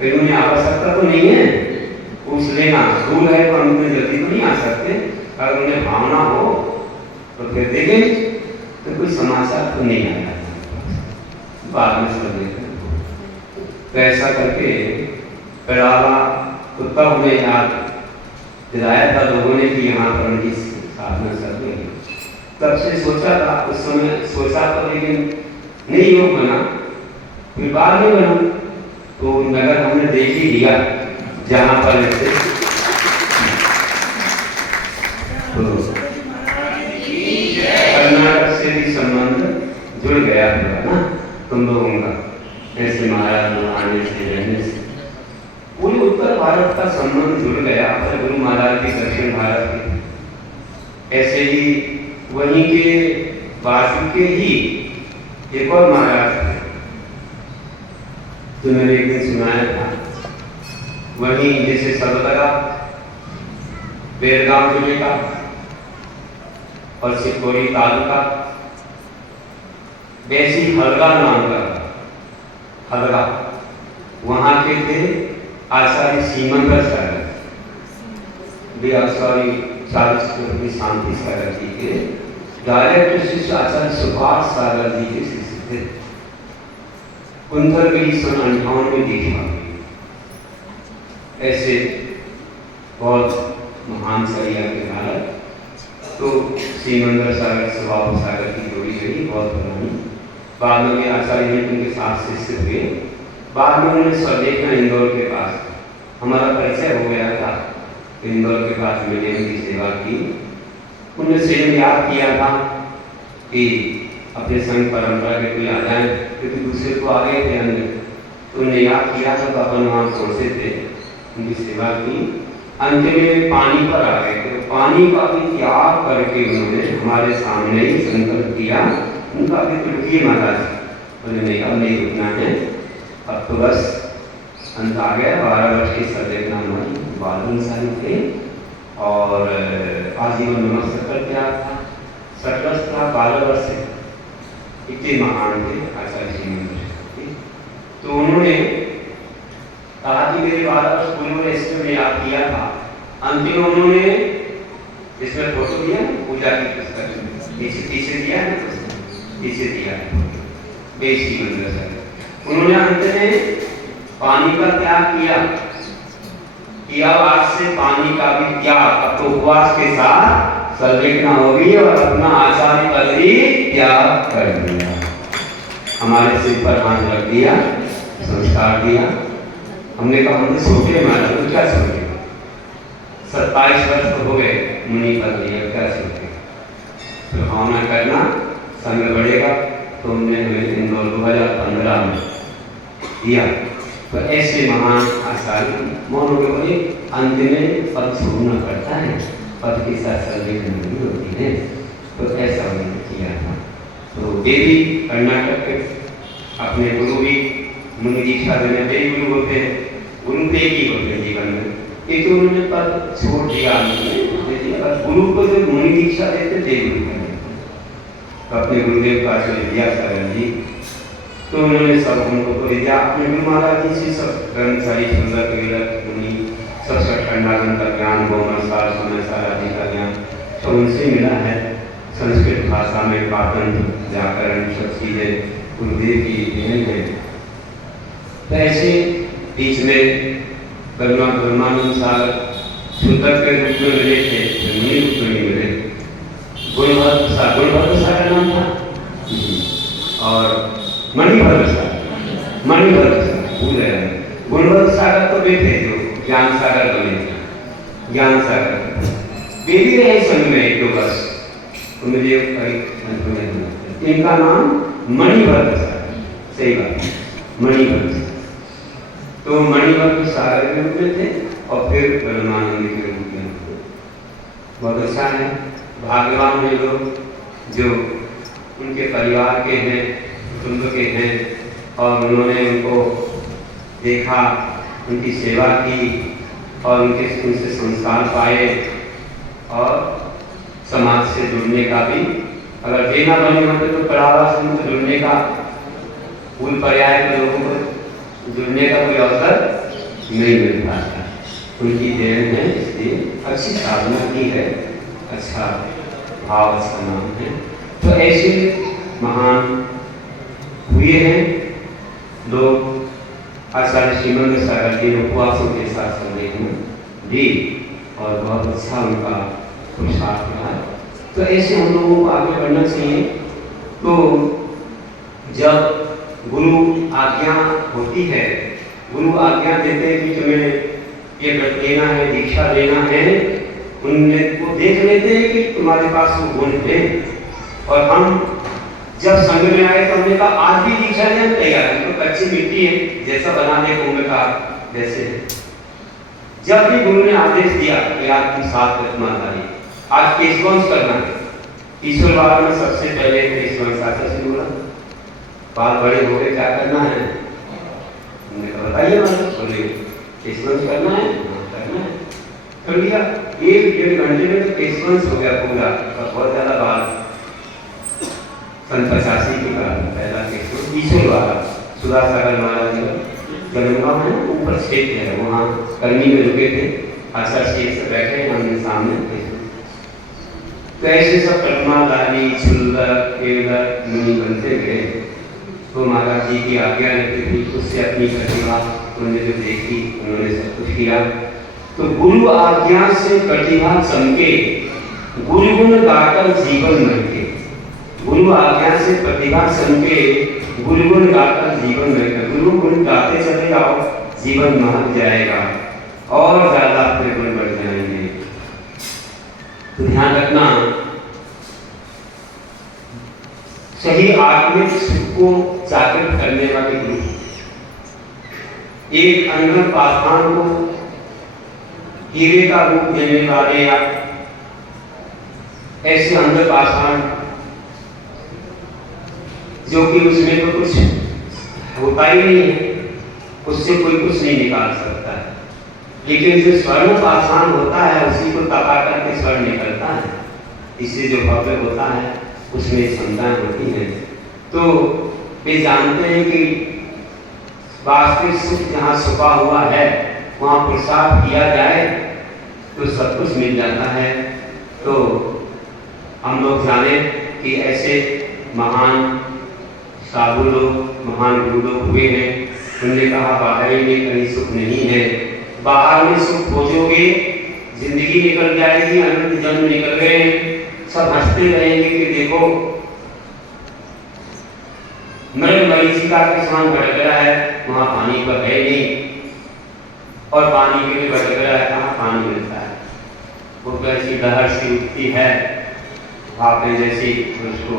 फिर उन्हें आवश्यकता तो नहीं है, पूछ लेना। दूर है तो हम जल्दी तो नहीं आ सकते, अगर उन्हें भावना हो तो फिर देखें, तो कोई समाचार तो नहीं आया, बाद में सब देखें। तो ऐसा करके बड़ावा तो तब हमें याद दिलाया था लोगों ने कि यहाँ पर उनकी साधना चल रही है। तब से सोचा था, उस समय सोचा था, लेकिन नहीं योग बना, फिर बाद में बना। तो नगर हमने देख ही लिया जहाँ पर ऐसे कर्नाटक से भी संबंध जुड़ गया था ना तुम लोगों का, ऐसे महाराज आने से रहने से पूरे उत्तर भारत का संबंध जुड़ गया, पर गुरु महाराज के दक्षिण भारत के। ऐसे ही वहीं के वासु के ही एक और महाराज थे, तो मैंने एक दिन सुनाया था, वहीं जैसे सर्वदगा बेलगांव जिले का और शिवपुरी तालुका, वैसी हलगा नाम का हलगा, वहां के थे आचार्य सीमंदर सागर, वे आचार्य चालीस शांति सागर जी के डायरेक्ट शिष्य आचार्य सुभाष सागर जी के शिष्य थे। कुंथलगिरी सन 58 में दीक्षा हुई। ऐसे बहुत महान सरिया के भारत, तो सीमंदर सागर सुभाष सागर की जोड़ी रही बहुत पुरानी। बाद में आचार्य ने उनके साथ शिष्य हुए बाद में उन्होंने स्वदेश में इंदौर के पास हमारा परिचय हो गया था। इंदौर के पास मैंने उनकी सेवा की। उन्होंने स्वयं याद किया था कि अपने संघ परंपरा के कोई आ जाए, क्योंकि दूसरे तो आ गए थे अन्य, तो उन्हें याद किया था। तो अपन वहाँ पहुँचे थे, उनकी सेवा की। अंत में पानी पर आ गए थे। पानी का भी त्याग करके उन्होंने हमारे सामने ही संकल्प किया। उनका भी तो रुकिए महाराज, उन्होंने कहा नहीं रुकना है, अब तो बस अंत आ गया। 12 वर्ष की सदैवना बाल सारी थे और आजीवन नमक शक्कर त्याग था, सर्वस्व था। 12 वर्ष से इतने महान थे आचार्य जी ने। तो उन्होंने कहा कि मेरे 12 वर्ष गुरु ने इसमें याद किया था। अंतिम उन्होंने इसमें फोटो दिया, पूजा की पुस्तक पीछे दिया है, पीछे दिया है बेसी मंदिर से। उन्होंने अंत में पानी का त्याग किया कि अब आज से पानी का भी त्याग, अब तो उपवास के साथ संवेदना होगी और अपना आचार्य पद ही त्याग कर दिया। हमारे सिर पर हाथ रख दिया, संस्कार दिया। हमने कहा हमने सोचे महाराज तो क्या सोचे, 27 वर्ष तो हो गए मुनि पद लिया, क्या सोचे। तो भावना करना संग बढ़ेगा। तो हमने हमें इंदौर 2015 में दिया। तो ऐसे महान आचार्य मौन के बोले अंत में पद छोड़ना पड़ता है, पद के साथ संवेदना नहीं होती है। तो ऐसा उन्होंने किया था। तो वे भी कर्नाटक के अपने गुरु भी मुनि दीक्षा देने पे गुरु होते हैं, गुरु पे ही होते हैं जीवन में। एक तो उन्होंने पद छोड़ दिया, गुरु को जो मुनि दीक्षा देते थे गुरु करने, तो अपने गुरुदेव का जो विद्यासागर जी, तो उन्होंने सब उनको तो दिया। अपने गुरु महाराज जी से सब ब्रह्मचारी सुंदर विरत मुनि सब खंडागन का ज्ञान, गौमन सार समय सार आदि का ज्ञान तो उनसे मिला है। संस्कृत भाषा में पाठन व्याकरण सब चीजें गुरुदेव की देन है। तो ऐसे बीच में ब्रह्मानंद सागर शुद्धक के रूप में मिले थे, मुनि रूप में मिले। गुणभद्र सागर नाम था और मणिभद्र सागर भूल गए। गुणभद्र सागर तो वे थे जो ज्ञान सागर बने थे, ज्ञान सागर वे भी रहे संघ में 1-2 वर्ष। तो मुझे इनका नाम मणिभद्र सागर, सही बात, मणिभद्र। तो मणिभद्र सागर के रूप में थे और फिर ब्रह्मानंद के रूप में। बहुत अच्छा है, भाग्यवान हैं लोग जो उनके परिवार के हैं, कुटुंब के हैं और उन्होंने उनको देखा, उनकी सेवा की और उनसे संस्कार पाए और समाज से जुड़ने का भी, अगर वे ना बने होते तो परावास से जुड़ने का, कुल पर्याय के लोगों को जुड़ने का कोई अवसर नहीं मिल पाता। उनकी देन है, इसलिए अच्छी साधना की है, अच्छा भाव, अच्छा नाम है। तो ऐसे महान हुए हैं लोग। आचार्य श्रीमंत सागर जी उपवासों के साथ संवेदना दी और बहुत अच्छा उनका पुरुषार्थ रहा। तो ऐसे हम लोगों को आगे बढ़ना चाहिए। तो जब गुरु आज्ञा होती है, गुरु आज्ञा देते हैं कि तुम्हें ये व्रत लेना है, दीक्षा लेना है, उनको देख लेते हैं कि तुम्हारे पास वो गुण है। और हम जब संघ में आए तो हमने कहा आज भी दीक्षा लेने तैयार है, तो कच्ची मिट्टी है, जैसा बना दे कुंभ का जैसे। जब भी गुरु ने आदेश दिया कि आपकी 7 प्रतिमाधारी आज केशवंश करना है, ईश्वरवाद में सबसे पहले केशवंश आचार्य से बोला, बात बड़े हो गए, क्या करना है? हमने कहा बताइए मतलब, बोले केशवंश करना है, करना है, कर लिया। 1-1.5 घंटे में तो केशवंश हो गया पूरा, बहुत ज्यादा बात। 85 के बाद पहला केशवंश ईश्वरवाद सुधासागर महाराज का जन्मगांव है, ऊपर क्षेत्र है, वहाँ कर्मी में रुके थे, आचार्य जी से बैठे हमने सामने थे। तो ऐसे सब प्रतिमाधारी छुल्लक केवलक मुनि बनते गए। तो महाराज जी की आज्ञा लेते थे, उससे अपनी प्रतिभा उन्होंने जो देखी उन्होंने सब कुछ किया। तो गुरु आज्ञा से प्रतिभा चमके, गुरु गुण गाकर जीवन महके। गुरु आज्ञा से प्रतिभा सुन के गुरु गुण गाकर जीवन में गुरु गुण गाते चले जाओ, जीवन महक जाएगा और ज्यादा अपने गुण बढ़ जाएंगे। तो ध्यान रखना, सही आत्मिक सुख को जागृत करने वाले गुरु, एक अंदर पाषाण को हीरे का रूप देने वाले या ऐसे अंदर पाषाण जो कि उसमें तो कुछ होता ही नहीं है, उससे कोई कुछ नहीं निकाल सकता है, लेकिन जो स्वर्ण पाषाण होता है उसी को तपा करके स्वर्ण निकलता है। इससे जो भव्य होता है उसमें क्षमताएं होती हैं। तो वे जानते हैं कि वास्तविक सुख जहाँ छुपा हुआ है वहाँ पुरुषार्थ किया जाए तो सब कुछ मिल जाता है। तो हम लोग जाने कि ऐसे महान साधु लोग, महान गुरु लोग हुए हैं, उन्होंने कहा बाहर में कहीं सुख नहीं है, बाहर में सुख खोजोगे जिंदगी निकल जाएगी, अनंत जन्म निकल गए, सब हंसते रहेंगे कि देखो मृग मरीचिका के समान गड़गड़ा है, वहां पानी पर है नहीं, और पानी के लिए गड़गड़ा है, कहाँ पानी मिलता है। वो कैसी लहर सी उठती है, आपने जैसे उसको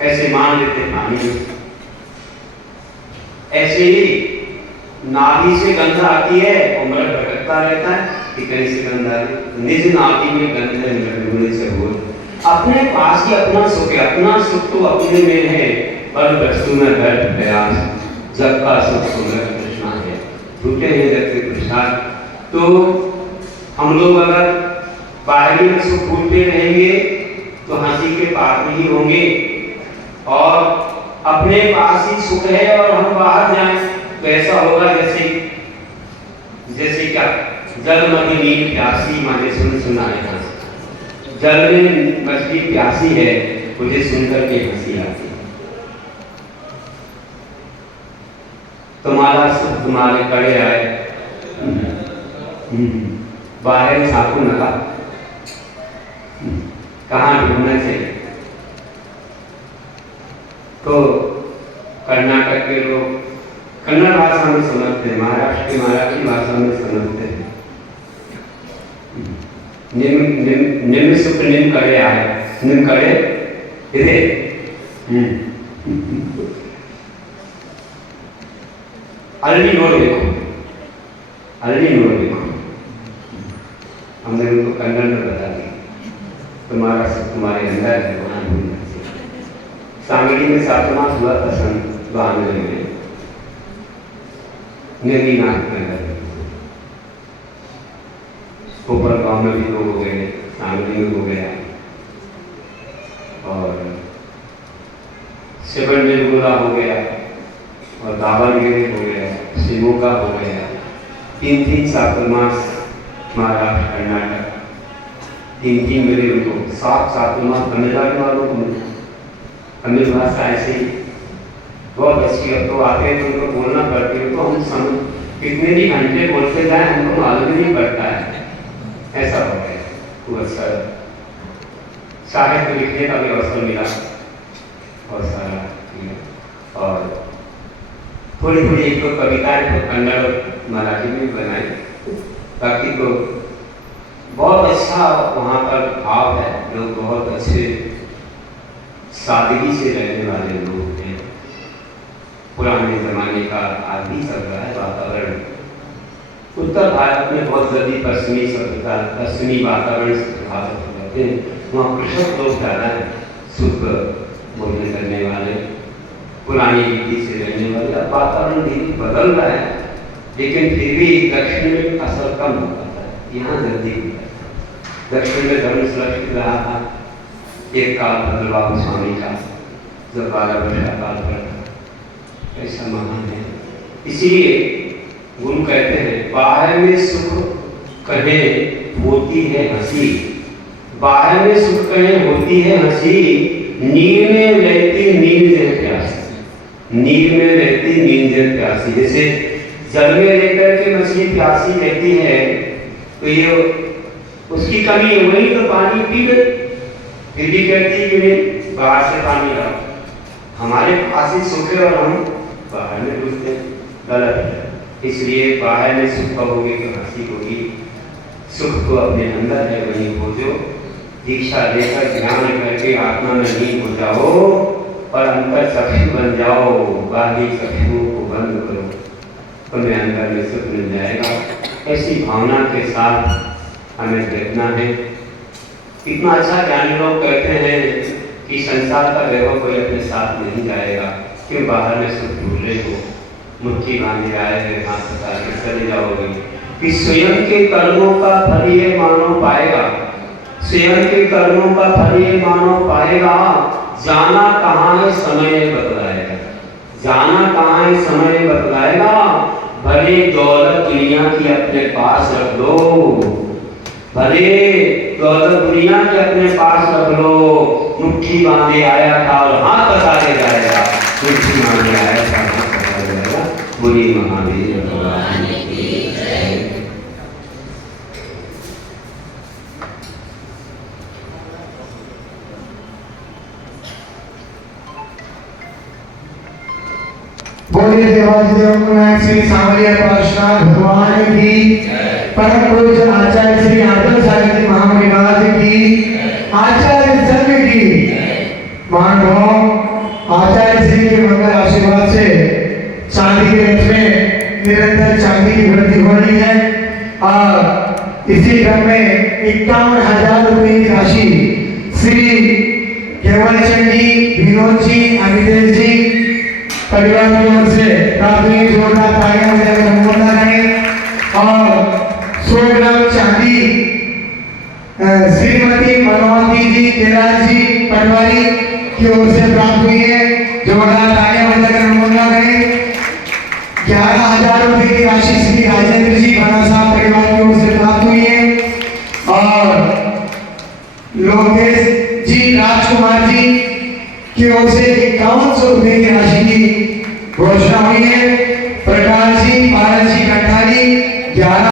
ऐसे मान लेते पानी, ऐसे ही नाभि से गंध आती है और मृग भटकता रहता है कि कहीं से गंध आ रही, निज नाभि में गंध है मृग से बोल। अपने पास ही अपना सुख है, अपना सुख तो अपने में है, पर वस्तु में व्यर्थ प्रयास, जब का सुख तो मृग कृष्णा है, झूठे हैं जब के प्रसाद। तो हम लोग अगर बाहरी में सुख भूलते रहेंगे तो हंसी के पार में ही होंगे, और अपने पास ही सुख है और हम बाहर जाएं तो ऐसा होगा जैसे क्या जल में नील प्यासी, माने सुनाएगा जल में मछली प्यासी है, मुझे सुनकर के हंसी आती है। तुम्हारा सुख तुम्हारे कड़े आए, बाहर छापू नका, कहाँ ढूंढना चाहिए। तो कर्नाटक के लोग कन्नड़ भाषा में समझते हैं, महाराष्ट्र की मराठी भाषा में समझते हैं। निम्न सुख निम्न करे आए, निम्न करे इधे अल्ली नोट देखो, अल्ली नोट देखो, हमने उनको कन्नड़ में बता दिया, तुम्हारा सुख तुम्हारे अंदर है, वहां ढूंढना। सांगली में 7 मास हुआ था सन 92 में, नेमीनाथ नगर ऊपर गांव में भी लोग हो गए, सांगली में हो गया, और सेवन निर्गुला हो गया, और दावनगिरी हो गया, शिवोगा हो गया, 3-3 चातुर्मास महाराष्ट्र कर्नाटक, 3-3 मिले उनको, 7 चातुर्मास तमिलनाडु वालों को मिले। तमिल भाषा ऐसे ही बहुत अच्छी, अब तो आते हैं तो उनको बोलना पड़ती है, तो हम कितने भी घंटे बोलते जाए हमको मालूम नहीं पड़ता है, ऐसा हो गया। तो अच्छा साहित्य लिखने का भी अवसर मिला और सारा, और थोड़ी थोड़ी 1-2 कविताएं तो कन्नड़ मराठी में बनाई, ताकि तो बहुत अच्छा वहाँ पर भाव है, लोग बहुत अच्छे सादगी से रहने वाले लोग हैं। पुराने जमाने का आदमी चल रहा है वातावरण, उत्तर भारत में बहुत जल्दी पश्चिमी सभ्यता, पश्चिमी वातावरण से प्रभावित हो जाते हैं, वहाँ कृषक लोग ज़्यादा है, शुद्ध बोलने करने वाले, पुरानी रीति से रहने वाले। अब वातावरण धीरे बदल रहा है, लेकिन फिर भी दक्षिण में असर कम हो पाता है, यहाँ जल्दी होता है। दक्षिण में धर्म सुरक्षित रहा था एक काल भद्रबाबू स्वामी का, जब 12 वर्ष का काल पर ऐसा महान है। इसीलिए गुरु कहते हैं बाहर में सुख कहें होती है हंसी, बाहर में सुख कहें होती है हंसी, नीर में रहती नीर जल प्यासी, नीर में रहती नीर जल प्यासी। जैसे जल में रहकर के मछली प्यासी रहती है तो ये उसकी कमी है, वही तो पानी पी गई, फिर भी कहती है कि बाहर से पानी लाओ, हमारे पास ही सुख है और हम बाहर में घुसते हैं, गलत है। इसलिए बाहर में सुख पाओगे तो हंसी होगी, सुख तो अपने अंदर है, वहीं खोजो। दीक्षा लेकर ध्यान करके आत्मा में लीन हो जाओ और अंतर चक्षु बन जाओ, बाहरी चक्षुओं को बंद करो, तुम्हें अंदर में सुख मिल जाएगा। ऐसी भावना के साथ हमें देखना है। इतना अच्छा ज्ञानी लोग कहते हैं कि संसार का वैभव कोई अपने साथ नहीं जाएगा, क्यों बाहर में सुख ढूंढ रहे हो, मुट्ठी बांधे आए हैं, हाथ बता के चले जाओगे कि स्वयं के कर्मों का फल ये मानव पाएगा, स्वयं के कर्मों का फल ये मानव पाएगा। जाना कहाँ है समय बतलाएगा, जाना कहाँ है समय बतलाएगा। भले दौलत दुनिया की अपने पास रख लो, भले दौलत दुनिया के अपने पास रख लो, मुट्ठी बांधे आया था और हाथ बता के जाएगा, मुट्ठी बांधे आया था हाथ बता जाएगा। बुरी महावीर भगवान की जय। बोलिए देवाधिदेव विनायक श्री सांवरिया पार्षद भगवान की, परम पूज्य आचार्य श्री आदम सागर जी महामहिमाज की, आचार्य संघ की, महानुभाव आचार्य श्री के मंगल आशीर्वाद से चांदी के रथ में निरंतर चांदी की वृद्धि हो रही है और इसी क्रम में 51,000 रुपए की राशि श्री केवल चंद जी, विनोद जी, अमितेश जी परिवार की ओर से प्राथमिक जोरदार तालियां बजाकर सम्मान करें। और 100 ग्राम चांदी श्रीमती मनोहती जी, कैलाश जी पटवारी की ओर से प्राप्त हुई है, जोरदार तालियां बजाकर सम्मान करें। 11,000 रुपए की राशि श्री राजेंद्र जी भानासा परिवार की ओर से प्राप्त हुई है और लोकेश जी, राजकुमार जी की ओर से 5100 रुपए की राशि की घोषणा हुई है। प्रकाश जी, पारस जी कटारी 11